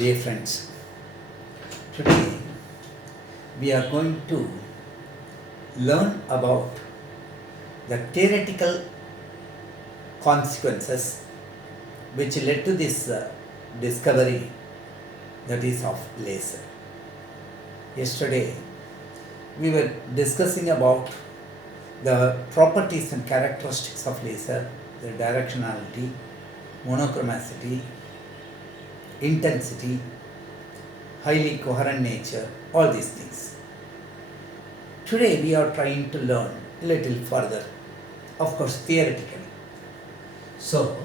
Dear friends, today we are going to learn about the theoretical consequences which led to this discovery, that is of laser. Yesterday we were discussing about the properties and characteristics of laser, the directionality, monochromicity, intensity, highly coherent nature, all these things. Today we are trying to learn a little further, of course theoretically. So,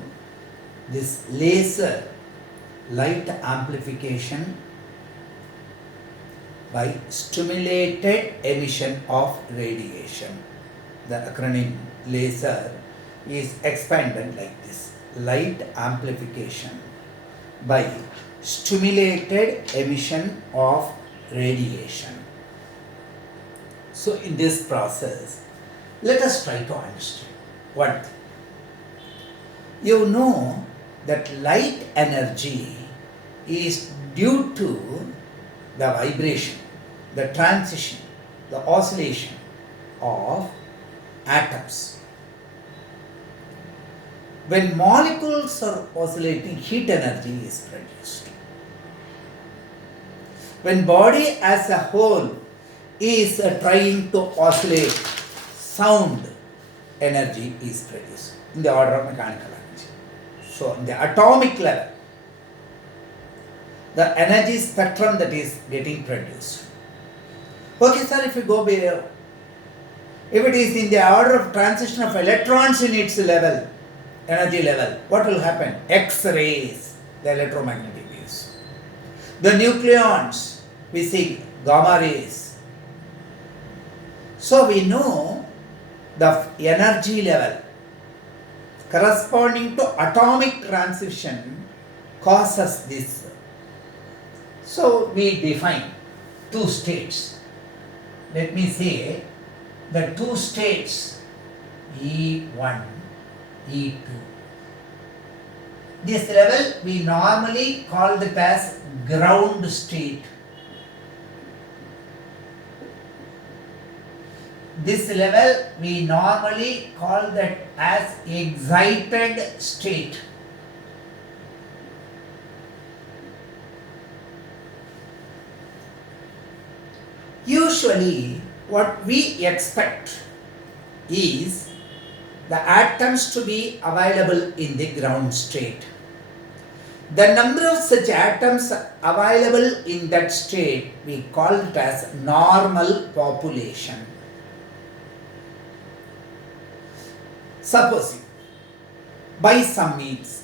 this laser light amplification by stimulated emission of radiation. The acronym laser is expanded like this: light amplification by stimulated emission of radiation. So in this process, let us try to understand one thing. You know that light energy is due to the vibration, the transition, the oscillation of atoms. When molecules are oscillating, heat energy is produced. When body as a whole is trying to oscillate, sound energy is produced in the order of mechanical energy. So, in the atomic level, the energy spectrum that is getting produced. Okay, sir, if you go below, if it is in the order of transition of electrons in its level, energy level, what will happen? X-rays, the electromagnetic waves. The nucleons, we see gamma rays. So we know the energy level corresponding to atomic transition causes this. So we define two states. Let me say the two states E1, E2. This level we normally call it as ground state. This level we normally call that as excited state. Usually what we expect is the atoms to be available in the ground state. The number of such atoms available in that state we call it as normal population. Supposing by some means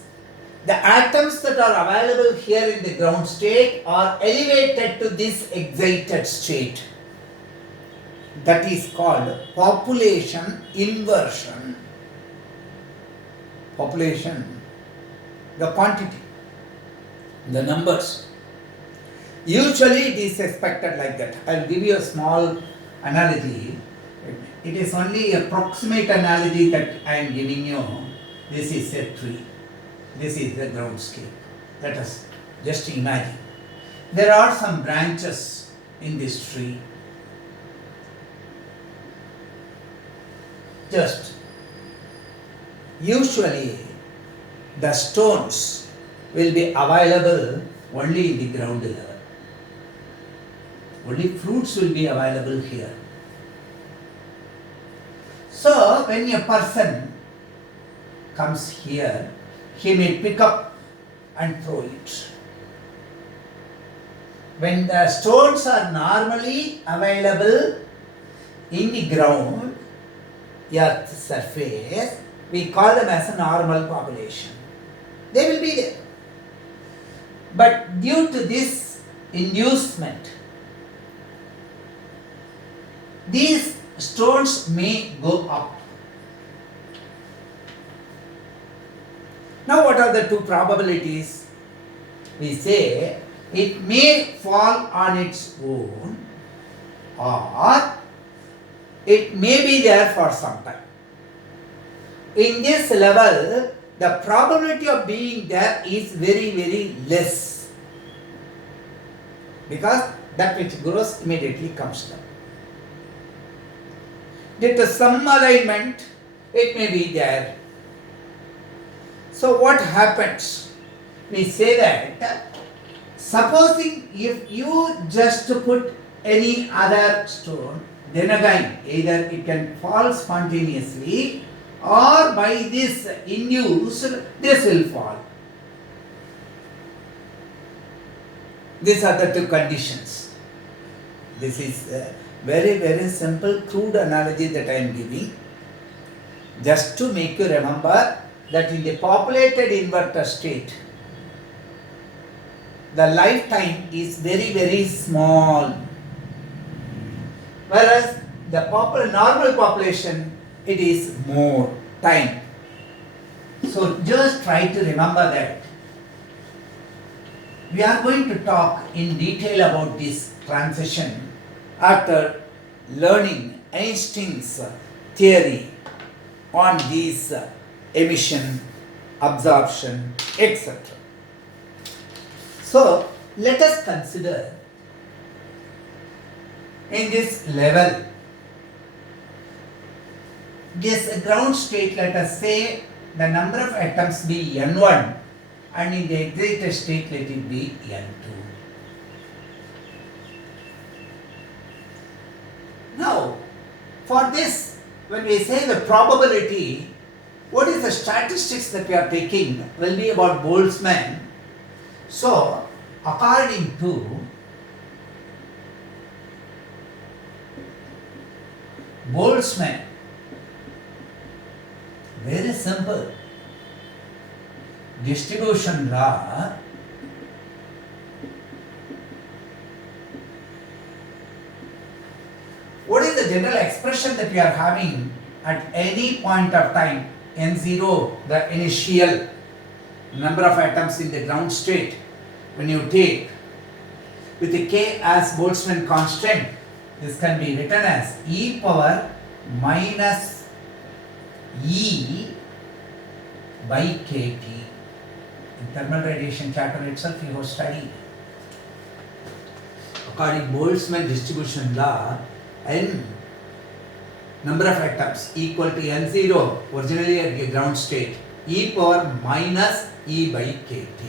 the atoms that are available here in the ground state are elevated to this excited state. That is called population inversion. Population, the quantity, the numbers. Usually it is expected like that. I will give you a small analogy. It is only a approximate analogy that I am giving you. This is a tree. This is the groundscape. Let us just imagine. There are some branches in this tree. Just usually the stones will be available only in the ground level. Only fruits will be available here. So when a person comes here, he may pick up and throw it. When the stones are normally available in the ground, earth's surface, we call them as a normal population. They will be there. But due to this inducement, these stones may go up. Now what are the two probabilities? We say it may fall on its own, or it may be there for some time. In this level, the probability of being there is very, very less. because that which grows immediately comes down. Due to some alignment, it may be there. So what happens? We say that supposing if you just put any other stone, then again either it can fall spontaneously or by this induced this will fall. These are the two conditions. This is a very, very simple, crude analogy that I am giving, just to make you remember that in the populated inverter state, the lifetime is very, very small. Whereas the normal population, it is more time. So just try to remember that. We are going to talk in detail about this transition after learning Einstein's theory on these emission, absorption, etc. So let us consider in this level, this ground state, let us say the number of atoms be N1 and in the excited state let it be N2. Now, for this, when we say the probability, what is the statistics that we are taking will be about Boltzmann. So, according to Boltzmann, very simple distribution law, what is the general expression that we are having at any point of time? N0, the initial number of atoms in the ground state, when you take with the K as Boltzmann constant, this can be written as e power minus E by kT. In thermal radiation chapter itself you have studied. According to Boltzmann distribution law, N number of atoms equal to N0, originally at the ground state, e power minus E by kT.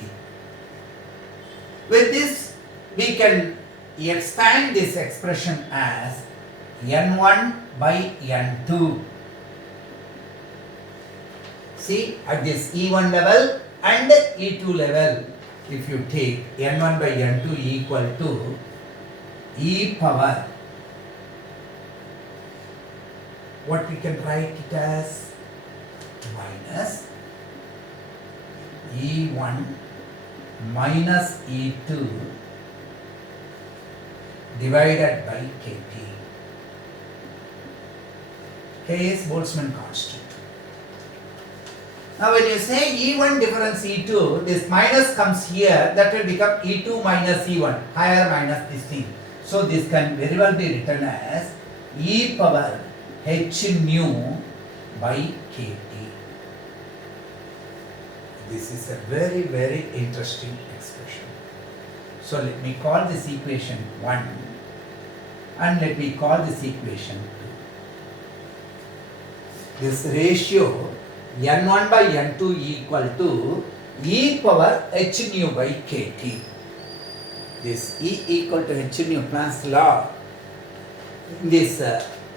With this, we can expand this expression as N1 by N2. See, at this E1 level and E2 level, if you take N1 by N2 equal to E power, what we can write it as minus E1 minus E2 divided by kT. K is Boltzmann constant. Now when you say E1 difference E2, this minus comes here, that will become E2 minus E1, higher minus this thing. So this can very well be written as E power h nu by kT. This is a very, very interesting expression. So let me call this equation 1 and let me call this equation 2. This ratio N1 by N2 equal to E power h nu by kT. This E equal to h nu Planck's law, this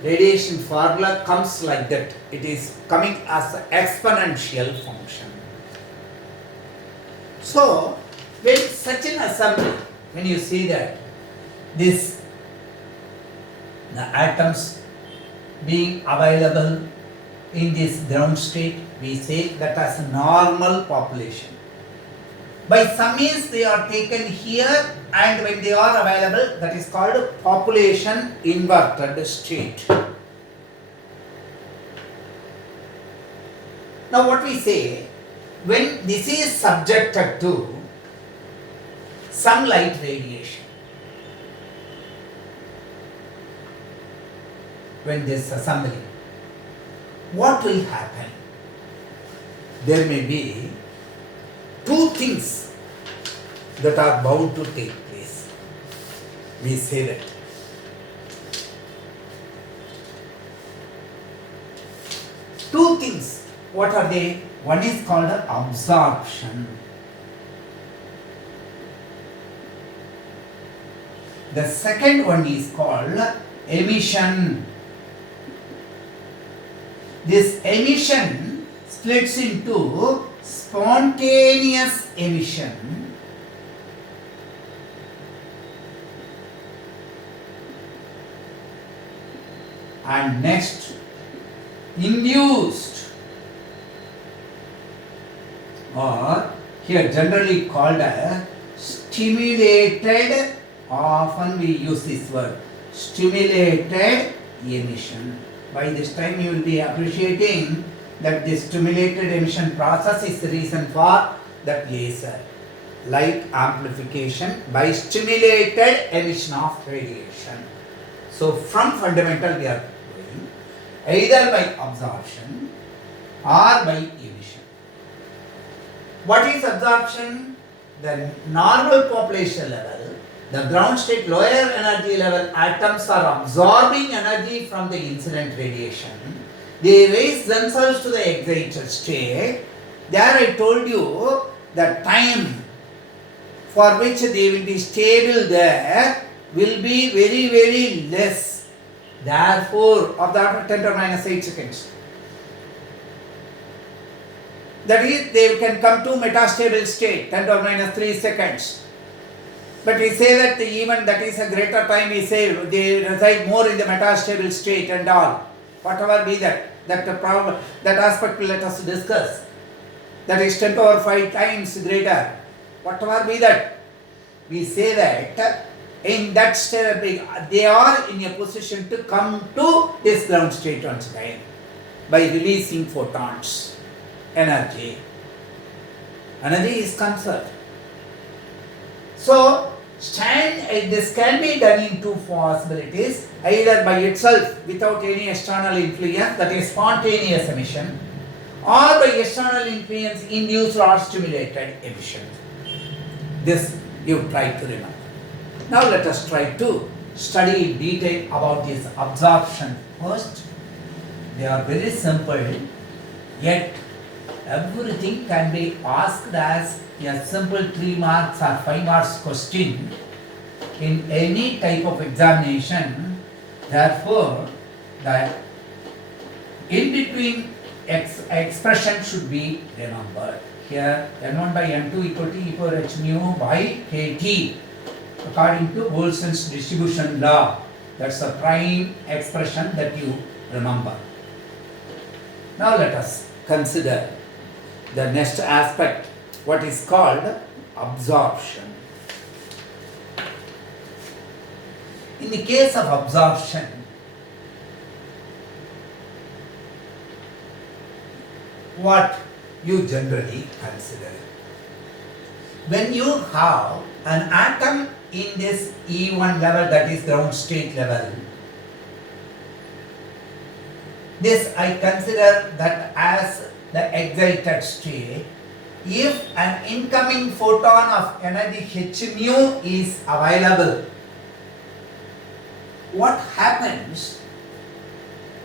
radiation formula comes like that. It is coming as an exponential function. So, when such an assembly, when you see that this the atoms being available in this ground state, we say that as a normal population. By some means they are taken here, and when they are available, that is called population inverted state. Now what we say, when this is subjected to sunlight radiation, when this assembly, what will happen? There may be two things that are bound to take place. We say that. Two things. What are they? One is called absorption. The second one is called emission. This emission splits into spontaneous emission and next induced, or here generally called as stimulated. Often we use this word, stimulated emission. By this time you will be appreciating that the stimulated emission process is the reason for that laser light amplification by stimulated emission of radiation. So from fundamental we are going either by absorption or by emission. What is absorption? The normal population level, the ground state lower energy level atoms are absorbing energy from the incident radiation. They raise themselves to the excited state. There I told you the time for which they will be stable there will be very, very less. Therefore, of the order 10 to the minus 8 seconds. That is, they can come to metastable state, 10 to the minus 3 seconds. But we say that even that is a greater time, we say they reside more in the metastable state and all. Whatever be that problem, that aspect let us discuss. That is 10 power 5 times greater. Whatever be that, we say that in that state they are in a position to come to this ground state once again by releasing photons, energy. Energy is conserved. So, this can be done in two possibilities, either by itself without any external influence, that is spontaneous emission, or by external influence induced or stimulated emission. This you try to remember. Now let us try to study in detail about this absorption first. They are very simple, yet everything can be asked as a simple 3 marks or 5 marks question in any type of examination. Therefore, the in between expression should be remembered. Here N1 by N2 equal to e power h mu by kT according to Boltzmann's distribution law. That's the prime expression that you remember. Now let us consider the next aspect, what is called absorption. In the case of absorption, what you generally consider? When you have an atom in this E1 level, that is ground state level, this I consider that as the excited state. If an incoming photon of energy h nu is available, what happens?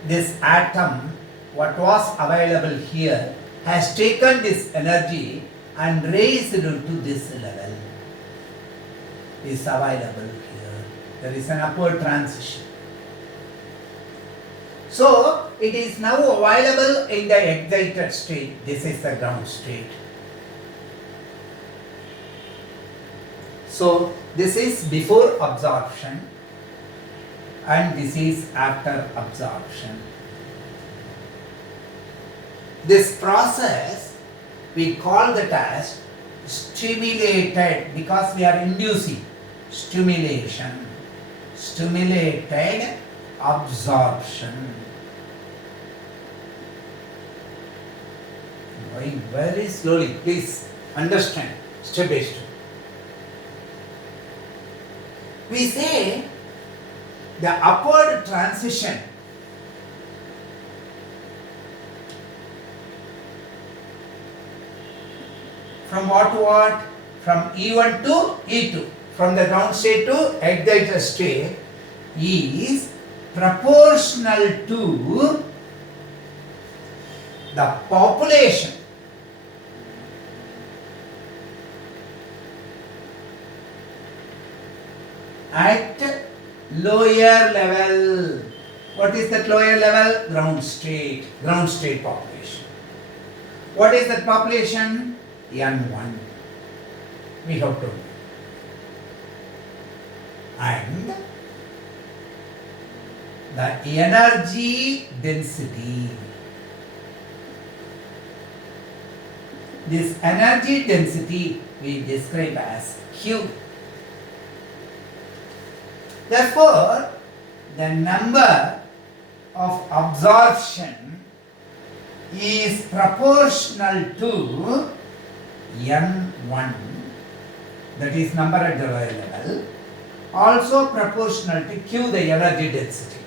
This atom, what was available here, has taken this energy and raised it to this level. Is available here. There is an upward transition. So, it is now available in the excited state. This is the ground state. So, this is before absorption and this is after absorption. This process we call that as stimulated because we are inducing stimulation, stimulated absorption. Going very slowly, please understand step by step. We say the upward transition from what to what? From E1 to E2. from the ground state to excited state is proportional to the population at lower level. What is that lower level? Ground state population. What is that population? N1. We have to know. And the energy density. This energy density we describe as Q. Therefore, the number of absorption is proportional to N1, that is number at the lower level, also proportional to Q, the energy density.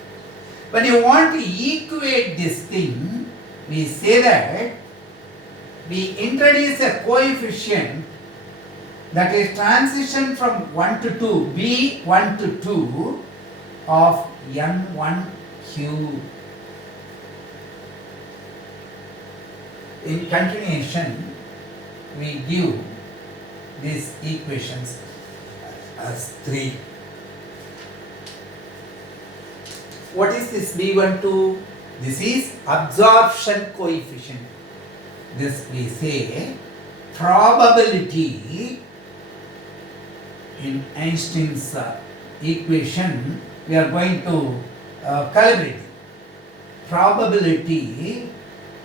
When you want to equate this thing, we say that we introduce a coefficient that is transition from 1 to 2, B1 to 2 of N1Q. In continuation, we give these equations as 3. What is this B12? This is absorption coefficient. This we say probability. In Einstein's equation, we are going to calibrate probability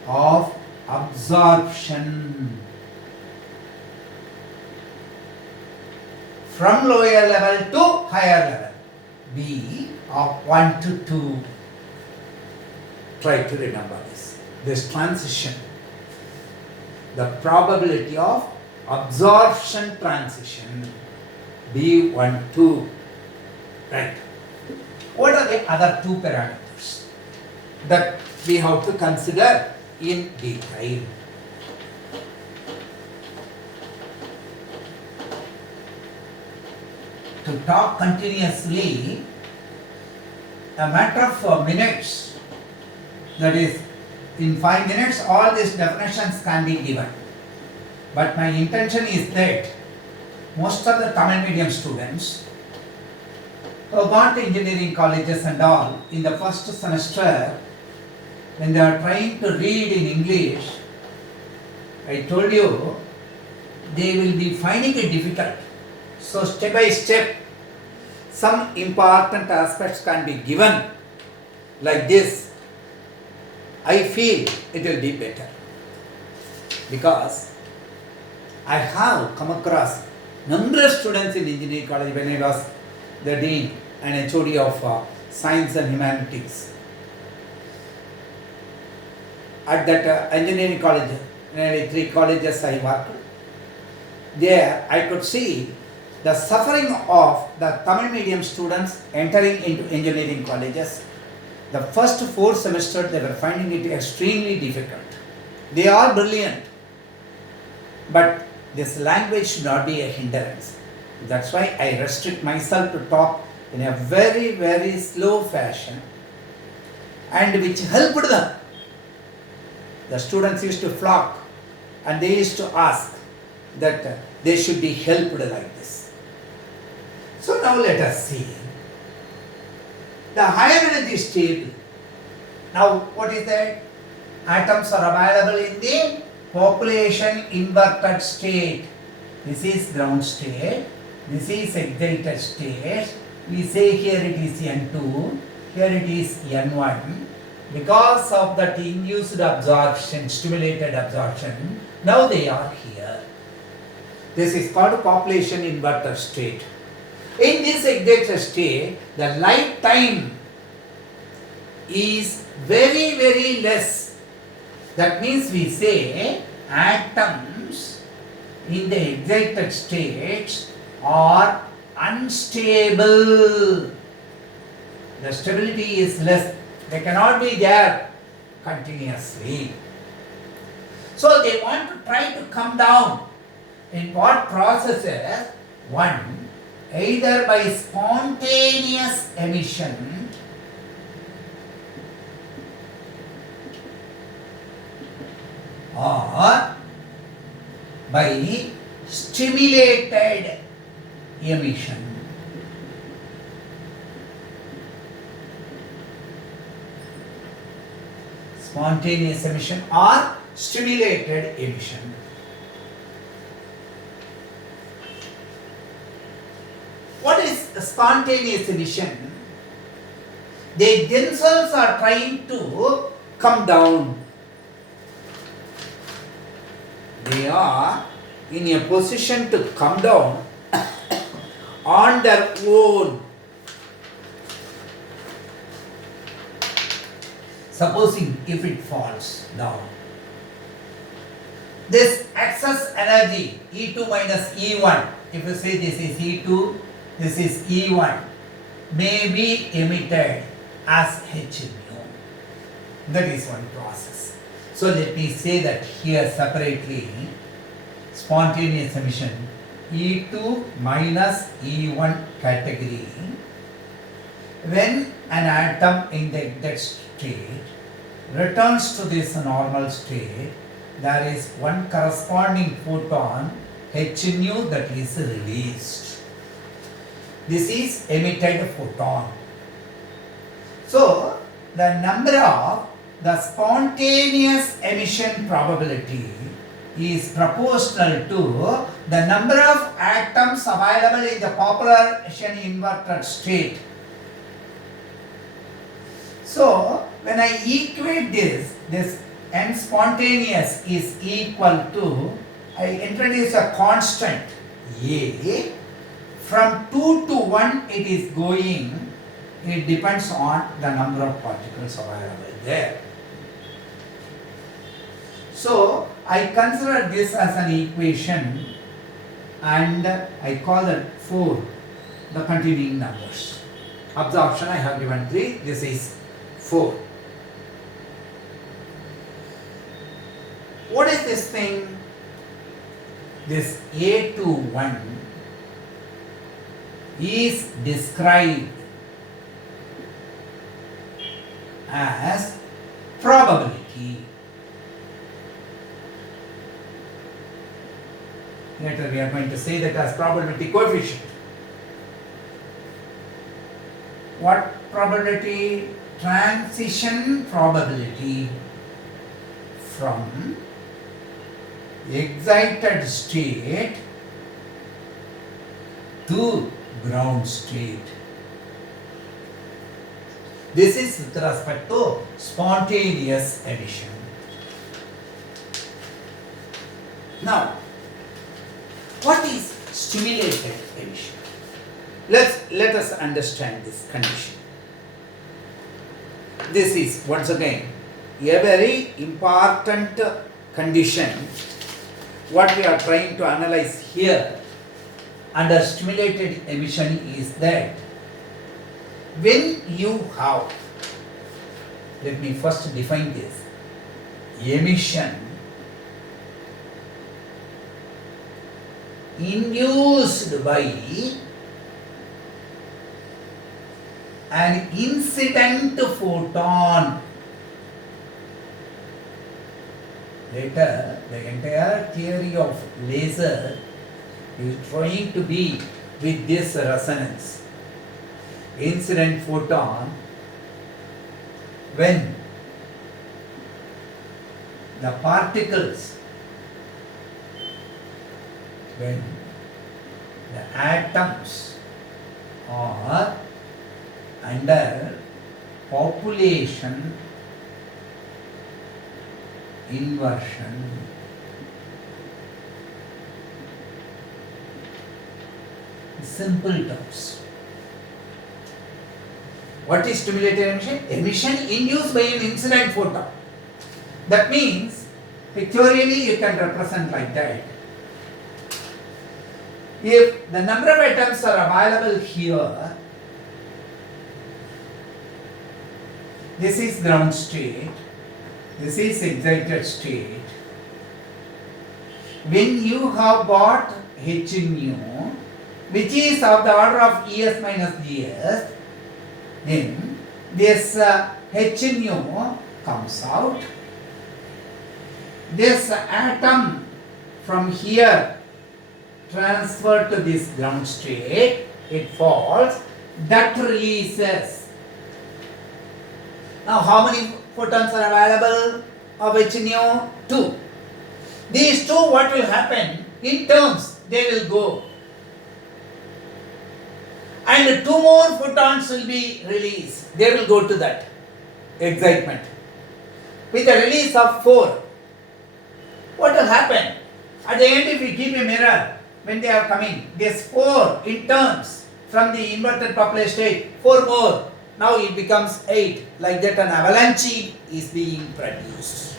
of absorption from lower level to higher level, B of 1 to 2. Try to remember this transition, the probability of absorption transition, B12. Right. What are the other two parameters that we have to consider in detail? To talk continuously, a matter of minutes, that is, in 5 minutes, all these definitions can be given. But my intention is that most of the Tamil medium students who have gone to engineering colleges and all, in the first semester, when they are trying to read in English, I told you, they will be finding it difficult. So step by step, some important aspects can be given like this. I feel it will be better, because I have come across number of students in engineering college when I was the dean and HOD of science and humanities. At that engineering college, nearly 3 colleges I worked. There I could see the suffering of the Tamil medium students entering into engineering colleges. The first 4 semesters they were finding it extremely difficult. They are brilliant, but this language should not be a hindrance. That's why I restrict myself to talk in a very, very slow fashion, and which helped them. The students used to flock and they used to ask that they should be helped like this. So now let us see the higher energy state. Now what is that? Atoms are available in the population inverted state. This is ground state, this is excited state. We say here it is N2, here it is N1. Because of that induced absorption, stimulated absorption, now they are here. This is called population inverted state. In this excited state, the light time is very, very less. That means we say atoms in the excited states are unstable. The stability is less. They cannot be there continuously. So they want to try to come down. In what processes? One, either by spontaneous emission or by stimulated emission. Spontaneous emission or stimulated emission. What is spontaneous emission? They themselves are trying to come down. They are in a position to come down on their own. Supposing if it falls down, this excess energy E2 minus E1, if you say this is E2, this is E1, may be emitted as H nu. That is one process. So let me say that here separately, spontaneous emission E2 minus E1 category. When an atom in that state returns to this normal state, there is one corresponding photon H nu that is released. This is emitted photon. So the number of the spontaneous emission probability is proportional to the number of atoms available in the population inverted state. So when I equate this n spontaneous is equal to, I introduce a constant A. From 2 to 1 it is going, it depends on the number of particles available there. So I consider this as an equation and I call it 4, the continuing numbers. Absorption I have given 3, this is 4. What is this thing? This A21 is described as probability. Later we are going to say that as probability coefficient. What probability? Transition probability from excited state to ground state. This is with respect to spontaneous emission. Now, what is stimulated emission? Let us understand this condition. This is once again a very important condition. What we are trying to analyze here under stimulated emission is that when you have, let me first define this, emission induced by an incident photon. Later, the entire theory of laser is trying to be with this resonance. Incident photon, when the particles, when the atoms are under population inversion, simple terms. What is stimulated emission? Emission induced by an incident photon. That means pictorially you can represent like that. If the number of atoms are available here, this is ground state, this is excited state. When you have got H nu, which is of the order of Es minus Ds, then this H nu comes out. This atom from here transferred to this ground state, it falls, that releases. Now how many photons are available of H nu? 2. These two, what will happen? In terms, they will go. And 2 more photons will be released. They will go to that excitement. With the release of 4, what will happen? At the end, if we keep a mirror, when they are coming, this 4 in terms from the inverted population state, 4 more. Now it becomes 8. Like that, an avalanche is being produced.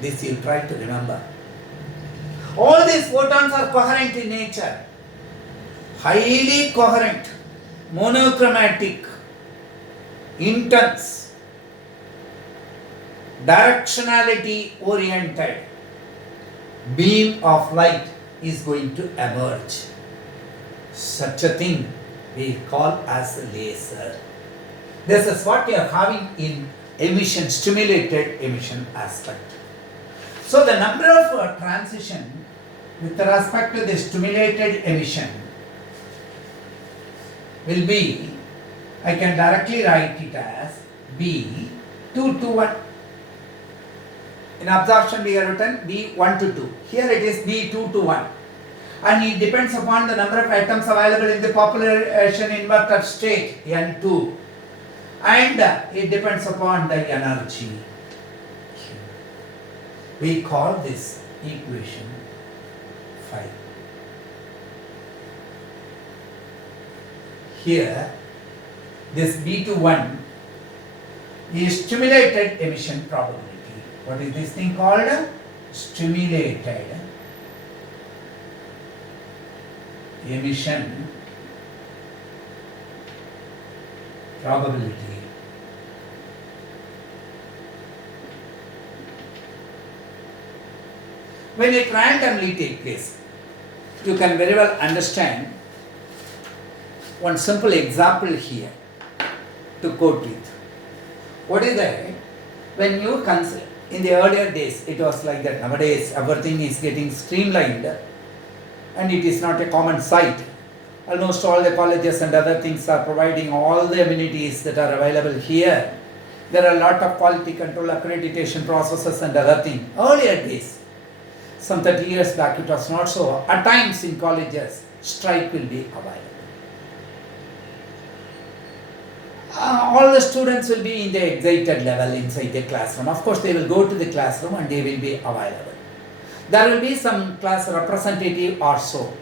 This you try to remember. All these photons are coherent in nature. Highly coherent, monochromatic, intense, directionality oriented beam of light is going to emerge. Such a thing we call as a laser. This is what we are having in emission, stimulated emission aspect. So the number of transition with respect to the stimulated emission will be, I can directly write it as B 2 to 1. In absorption we have written B 1 to 2. Here it is B 2 to 1. And it depends upon the number of atoms available in the population inverted state N2. And it depends upon the energy. We call this equation 5. Here, this B to 1 is stimulated emission probability. What is this thing called? Stimulated emission probability. When it randomly takes place, you can very well understand one simple example here to quote with. What is that? When you consider, in the earlier days, it was like that. Nowadays, everything is getting streamlined and it is not a common sight. Almost all the colleges and other things are providing all the amenities that are available here. There are a lot of quality control accreditation processes and other things. Earlier days, some 30 years back, it was not so. At times in colleges, strike will be available. All the students will be in the excited level inside the classroom. Of course, they will go to the classroom and they will be available. There will be some class representative or so.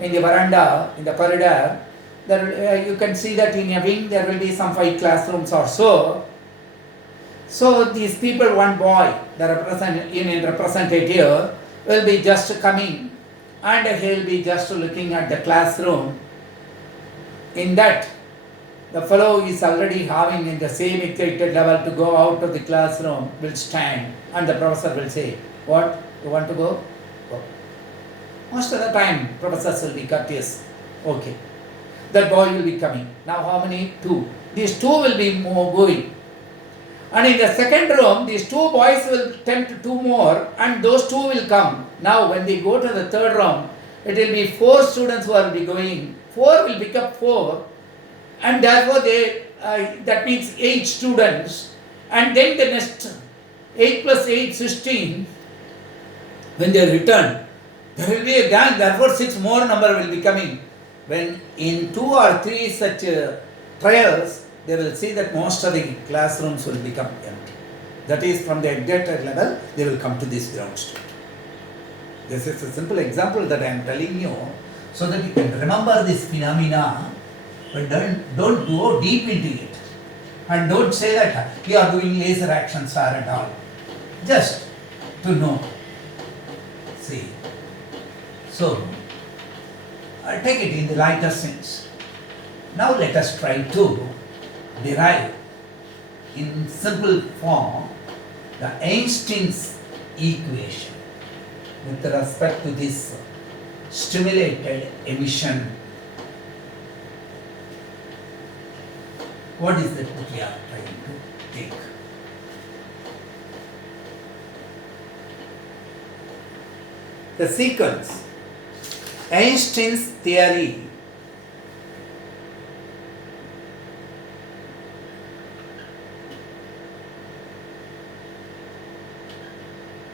In the veranda, in the corridor, you can see that in a wing there will be some 5 classrooms or so. So these people, one boy, the union representative, will be just coming and he will be just looking at the classroom. In that, the fellow is already having in the same excited level to go out of the classroom, will stand and the professor will say, "What? You want to go? Go." Most of the time, professors will be courteous. Okay. That boy will be coming. Now how many? 2. These 2 will be more going. And in the second room, these 2 boys will tempt 2 more and those 2 will come. Now when they go to the third room, it will be 4 students who will be going. 4 will pick up 4 and therefore that means 8 students. And then the next 8 plus 8, 16. When they return, there will be a gang, therefore 6 more number will be coming. When in 2 or 3 such trials, they will see that most of the classrooms will become empty. That is, from the excited level, they will come to this ground state. This is a simple example that I am telling you so that you can remember this phenomena, but don't go deep into it. And don't say that you are doing laser action, sir, and all. Just to know. See. So, take it in the lighter sense. Now let us try to derive in simple form the Einstein's equation with respect to this stimulated emission. What is that what we are trying to take? The sequence. Einstein's theory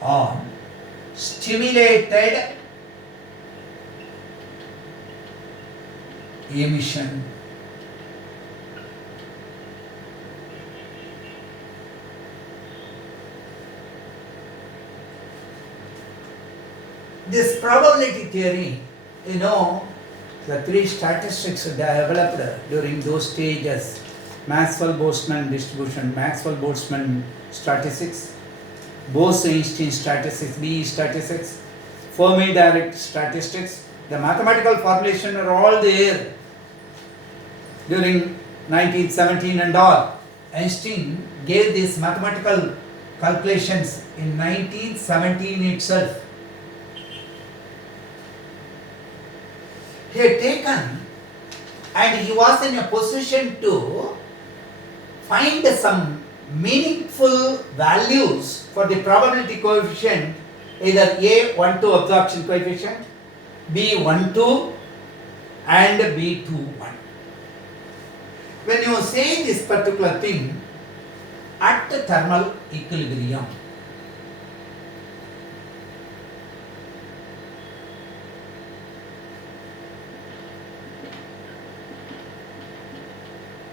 on stimulated emission. This probability theory, the three statistics developed during those stages: Maxwell-Boltzmann distribution, Maxwell-Boltzmann statistics, Bose-Einstein statistics, BE statistics, Fermi-Dirac statistics. The mathematical formulation are all there during 1917 and all. Einstein gave these mathematical calculations in 1917 itself. He had taken and he was in a position to find some meaningful values for the probability coefficient, either A12 absorption coefficient, B12 and B21. When you say this particular thing at the thermal equilibrium,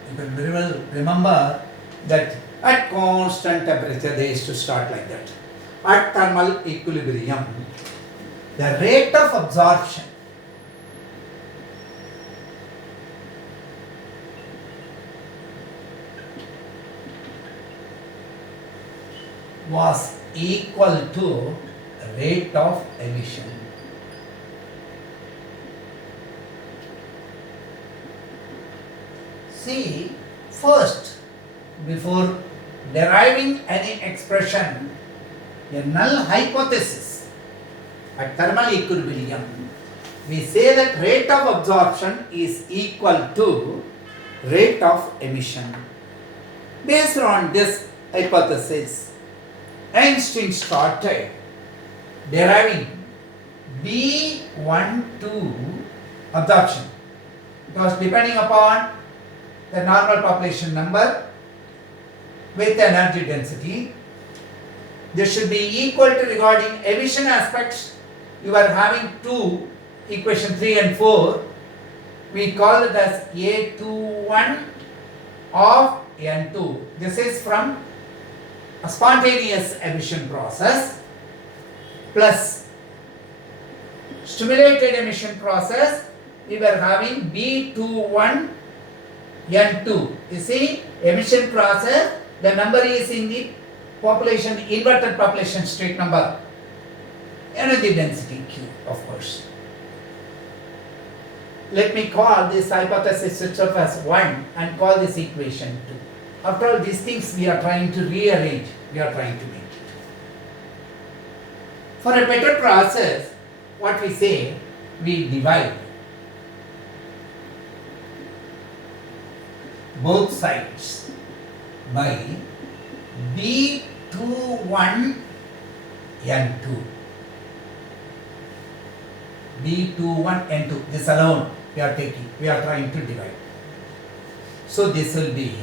you can very well remember that at constant temperature they used to start like that. At thermal equilibrium, the rate of absorption was equal to rate of emission. See, first, before deriving any expression, a null hypothesis at thermal equilibrium, we say that rate of absorption is equal to rate of emission. Based on this hypothesis, Einstein started deriving B12 absorption. Because depending upon the normal population number with energy density, this should be equal to, regarding emission aspects, you are having two, equation 3 and 4, we call it as A21 of N2. This is from a spontaneous emission process plus stimulated emission process. We were having B21 N2. You see, emission process, the number is in the population, inverted population state number, energy density Q, of course. Let me call this hypothesis itself as 1 and call this equation 2. After all, these things we are trying to rearrange, we are trying to make it. For a better process, what we say, we divide both sides by B21 N2. B21 N2. This alone we are taking, we are trying to divide. So this will be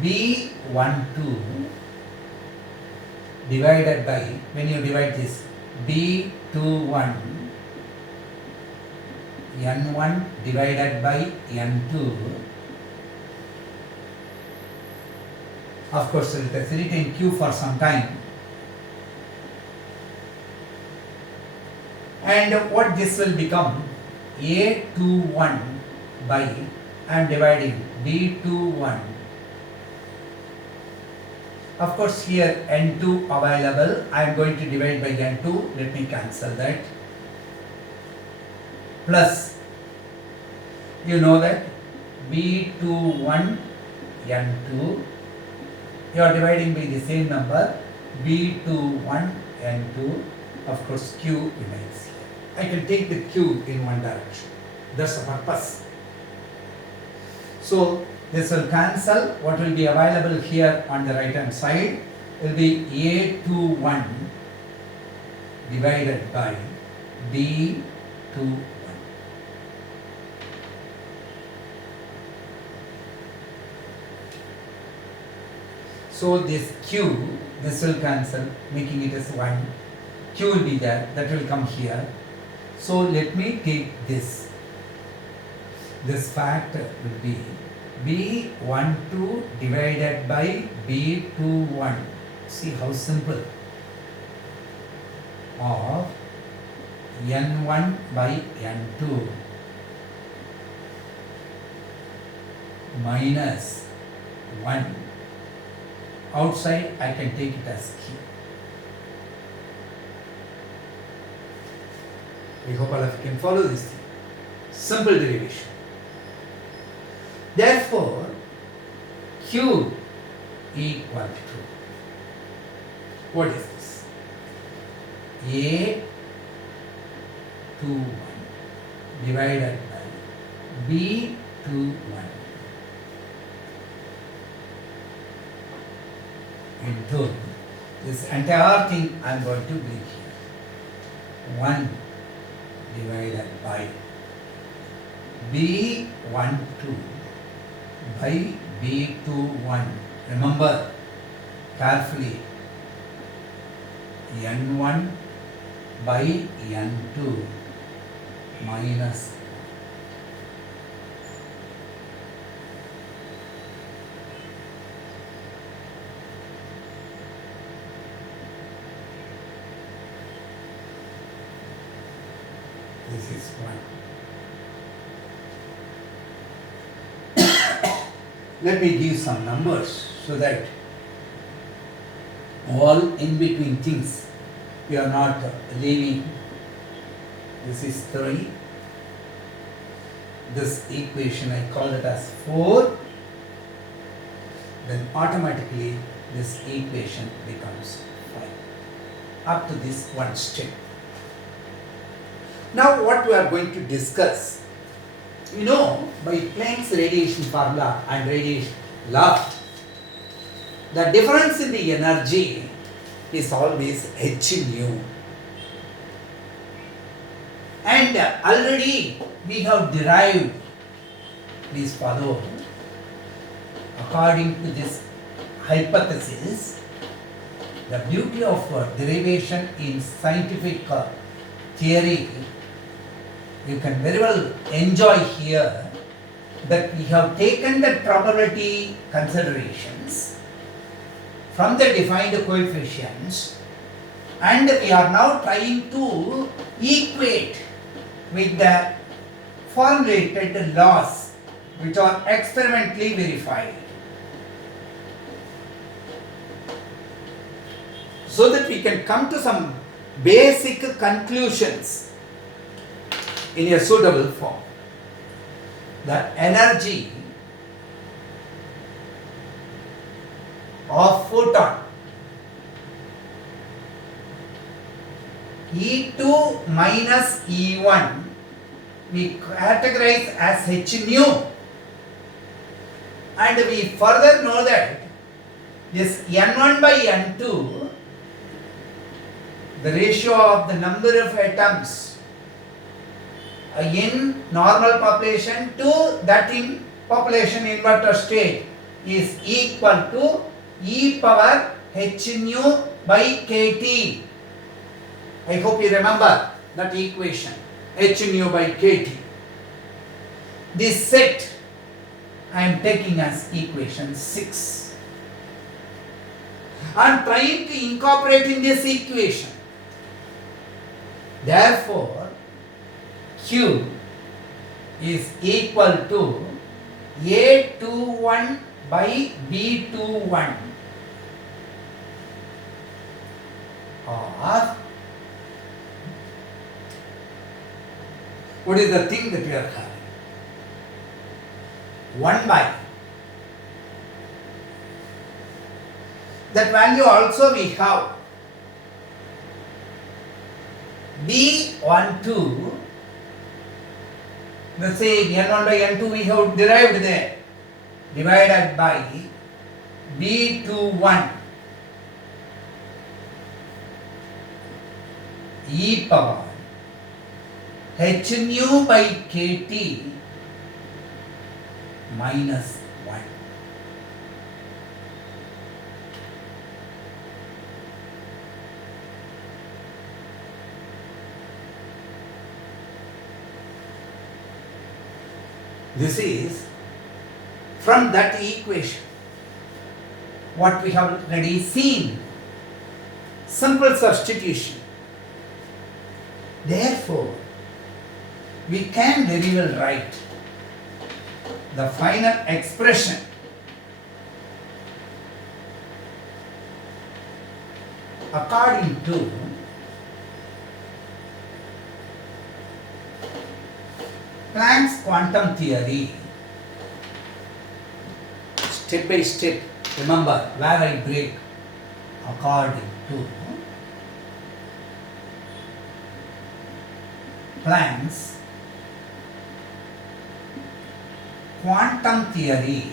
B12 divided by, when you divide this, B21 N1 divided by N2. Of course, it has written Q for some time. And what this will become, A21 by, I am dividing B21. Of course, here N2 available, I am going to divide by N2, let me cancel that. Plus, you know that B21 N2, you are dividing by the same number, B21 N2, of course Q remains here. I can take the Q in one direction. That's the purpose. So this will cancel. What will be available here on the right hand side will be A21 divided by B21. So this Q, this will cancel, making it as 1. Q will be there, that will come here. So let me take this. This factor will be B12 divided by B21. See how simple. Of N1 by N2 minus 1. Outside I can take it as Q. I hope all of you can follow this thing. Simple derivation. Therefore, Q equal to, what is this? A21 divided by B21 into this entire thing I am going to bring here. 1 divided by B12 by B21. Remember carefully, N1 by N2 minus . This is 1. Let me give some numbers so that all in between things we are not leaving. This is 3. This equation I call it as 4. Then automatically this equation becomes 5. Up to this one step. Now what we are going to discuss, you know, by Planck's radiation formula and radiation law, the difference in the energy is always h nu. And already we have derived, please follow, according to this hypothesis, the beauty of derivation in scientific theory, you can very well enjoy here that we have taken the probability considerations from the defined coefficients and we are now trying to equate with the formulated laws which are experimentally verified, so that we can come to some basic conclusions in a suitable form. The energy of photon E2 minus E1 we categorize as h nu, and we further know that this N1 by N2, the ratio of the number of atoms in normal population to that in population inverter state is equal to e power h nu by kT. I hope you remember that equation, h nu by kT. This set I am taking as equation 6. I am trying to incorporate in this equation. Therefore, Q is equal to A21 by B21 or what is the thing that we are having? 1 by that value also we have B12, the same N1 by N2 we have derived there, divided by B21 e power h nu by kt minus 1. This is from that equation what we have already seen. Simple substitution. Therefore, we can very well write the final expression according to Planck's quantum theory. Step by step, remember where I break. According to Planck's quantum theory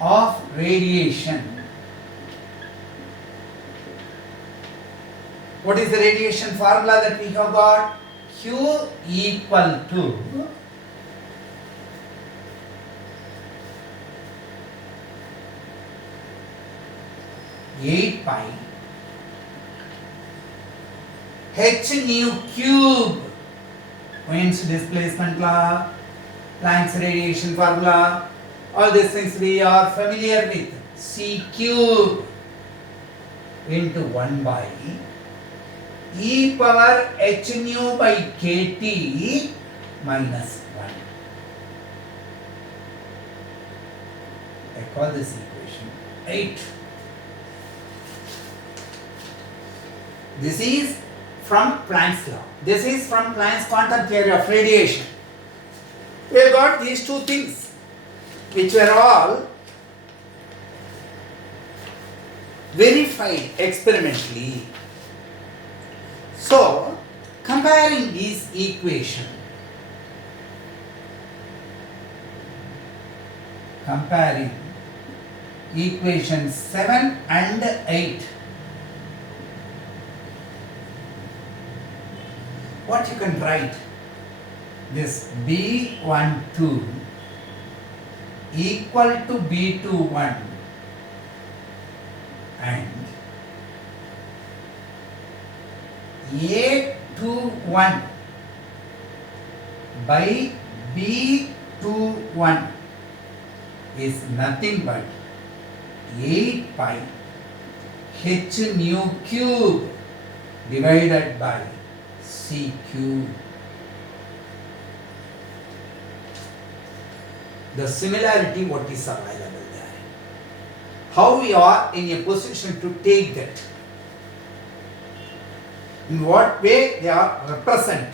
of radiation. What is the radiation formula that we have got? Q equal to eight pi h nu cube. Wien's displacement law, Planck's radiation formula, all these things we are familiar with. C cube into 1 by e power h nu by kt minus 1. I call this equation 8. This is from Planck's law. This is from Planck's quantum theory of radiation. We have got these two things which were all verified experimentally. So, comparing these equations, comparing equations 7 and 8, what you can write? This B12 equal to B21 and A21 by B21 is nothing but 8 pi h nu cube divided by C cube. The similarity what is available there. How we are in a position to take that. In what way they are represented.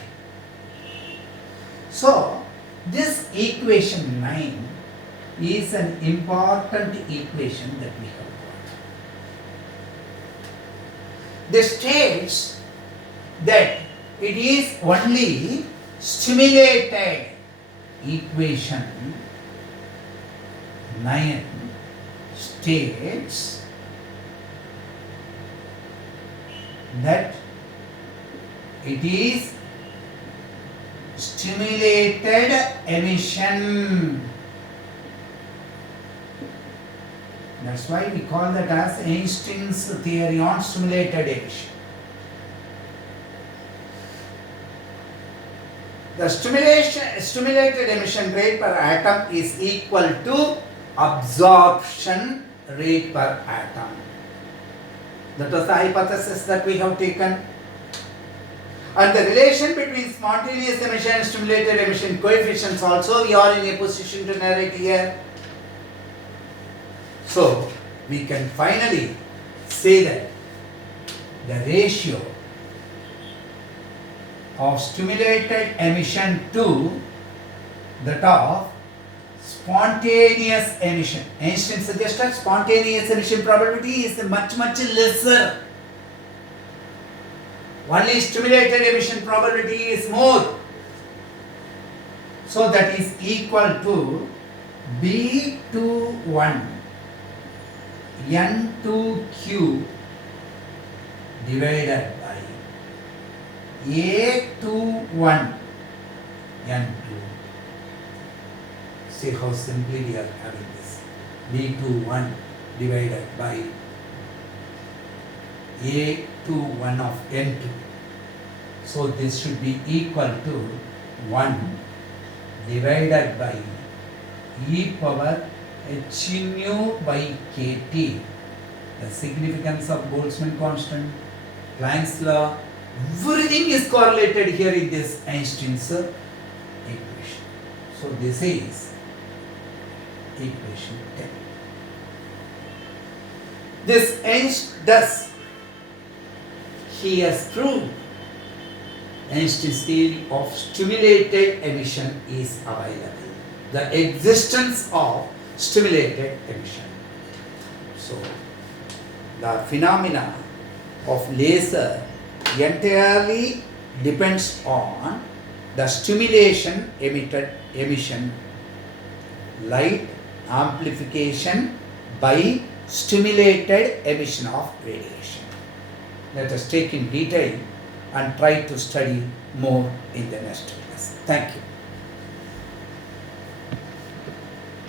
So, this equation 9 is an important equation that we have got. This states that it is only stimulated. Equation 9 states that it is stimulated emission. That's why we call that as Einstein's theory on stimulated emission. The stimulated emission rate per atom is equal to absorption rate per atom. That was the hypothesis that we have taken. And the relation between spontaneous emission and stimulated emission coefficients also we are in a position to narrate here. So, we can finally say that the ratio of stimulated emission to that of spontaneous emission. Einstein suggested spontaneous emission probability is much lesser. Only stimulated emission probability is more. So that is equal to B21 N2Q divided by A21 N2. See how simply we are having this. B21 divided by A21 of N2. So this should be equal to 1 divided by e power h nu by kt. The significance of Boltzmann constant, Planck's law, everything is correlated here in this Einstein's equation. So this is equation 10. This Einstein he has proved Einstein's theory of stimulated emission is available. The existence of stimulated emission. So, the phenomena of laser entirely depends on the stimulation emission, light amplification by stimulated emission of radiation. Let us take in detail and try to study more in the next class. Thank you.